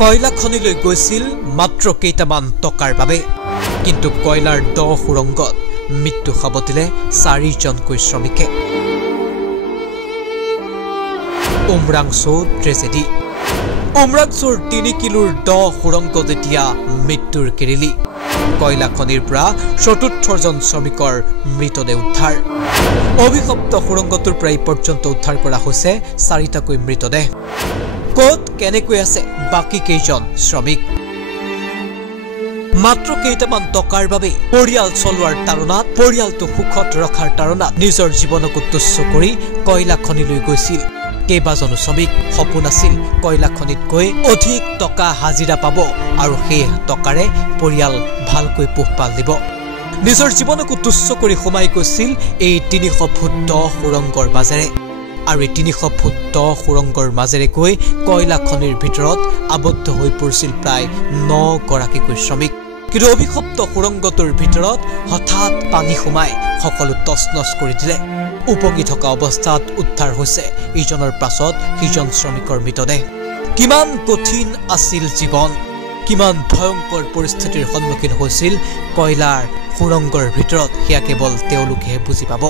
কয়লা খনিলৈ গৈছিল মাত্ৰ কেইটামান টকাৰ বাবে কিন্তু কয়লাৰ দ সুৰংগত মৃত্যু সাবটিলে 4জনকৈ শ্ৰমিকে উমৰাংচু ট্ৰেজেডি উমৰাংচুৰ 3 কিলোৰ দ সুৰংগত এতিয়া মৃত্যুৰ কেৰিলি কয়লা খনিৰ পৰা 44জন শ্ৰমিকৰ মৃতদেহ উদ্ধাৰ অভিশপ্ত সুৰংগটোৰ পৰা পৰ্যন্ত উদ্ধাৰ কৰা হৈছে 4টাকৈ মৃতদেহ ক'ত কেনেকৈ আছে বাকি কেইজন শ্ৰমিক মাত্ৰ কেইটামান টকাৰ বাবে পৰিয়াল চলোৱাৰ তাৰণাত পৰিয়ালটো সুখত ৰখাৰ তাৰণাত নিজৰ জীৱনক তুচ্ছ কৰি কয়লা খনিলৈ গৈছিল কেইবাজনো শ্ৰমিক সপোন আছিল কয়লা খনিত গৈ অধিক টকা হাজিৰা পাব আৰু সেই টকাৰে পৰিয়াল ভালকৈ পোহপাল দিব নিজৰ জীৱনক তুচ্ছ কৰি সোমাই গৈছিল এই 300 ফুট দ সুৰংগৰ মাজেৰে আৰু 300 ফুট দ সুৰংগৰ মাজেৰে গৈ কয়লা খনিৰ ভিতৰত আবদ্ধ হৈ পৰিছিল প্ৰায় 9 গৰাকীকৈ শ্ৰমিক কিন্তু অভিশপ্ত সুৰংগটোৰ ভিতৰত হঠাৎ পানী সোমাই সকলো তছনছ কৰি দিলে উপঙি থকা অৱস্থাত উদ্ধাৰ হৈছে ইজনৰ পাছত সিজন শ্ৰমিকৰ মৃতদেহ কিমান কঠিন আছিল জীৱন কিমান ভয়ংকৰ পৰিস্থিতিৰ সন্মুখীন হৈছিল কয়লাৰ সুৰংগৰ ভিতৰত হিয়া কেৱল তেওঁলোকে বুজি পাব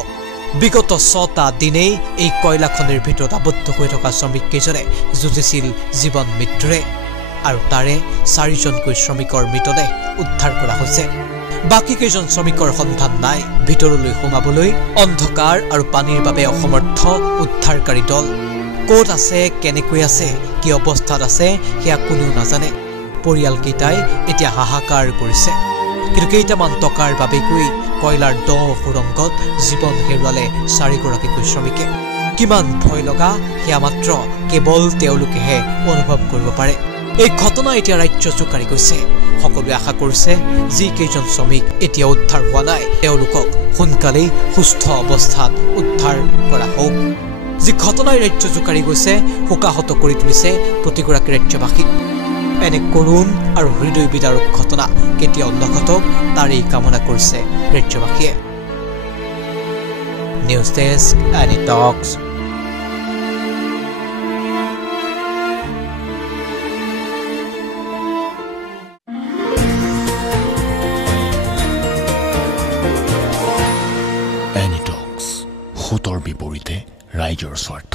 বিগত 6টা দিনেই এই কয়লা খনিৰ ভিতৰত আবদ্ধ হৈ থকা শ্ৰমিক কেইজনে যুঁজিছিল জীৱন মৃত্যুৰে আৰু তাৰে 4জনকৈ শ্ৰমিকৰ মৃতদেহ উদ্ধাৰ কৰা হৈছে বাকি কেইজন শ্ৰমিকৰ সন্ধান নাই ভিতৰলৈ সোমাবলৈ অন্ধকাৰ আৰু পানীৰ বাবে অসমৰ্থ উদ্ধাৰকাৰী দল ক'ত আছে কেনেকৈ আছে কি অৱস্থাত আছে হিয়া কোনেও নাজানে পৰিয়ালকেইটাই এতিয়া হাহাকাৰ কৰিছে কিন্তু কেইটামান টকাৰ বাবে গৈ কয়লাৰ দ সুৰংগত জীৱন হেৰুৱালে 4গৰাকীকৈ শ্ৰমিকে কিমান ভয় লগা হিয়া মাত্ৰ কেৱল তেওঁলোকেহে অনুভৱ কৰিব পাৰে এই ঘটনা এতিয়া ৰাজ্য জোকাৰি গৈছে সকলোৱে আশা কৰিছে যি কেইজন শ্ৰমিক এতিয়া উদ্ধাৰ হোৱা নাই তেওঁলোকক সোনকালেই সুস্থ অৱস্থাত উদ্ধাৰ কৰা হোক যি ঘটনাই ৰাজ্য জোকাৰি গৈছে শোকাহত কৰি তুলিছে প্ৰতিগৰাকী ৰাজ্যবাসীক এনে কৰুণ আৰু হৃদয় বিদাৰক ঘটনা কেতিয়াও নঘটক তাৰেই কামনা কৰিছে ৰাজ্যবাসীয়ে নিউজ ডেস্ক এনি টক্স এনি টক্স হুতৰ বিপৰীতে ৰাইজৰ স্বাৰ্থ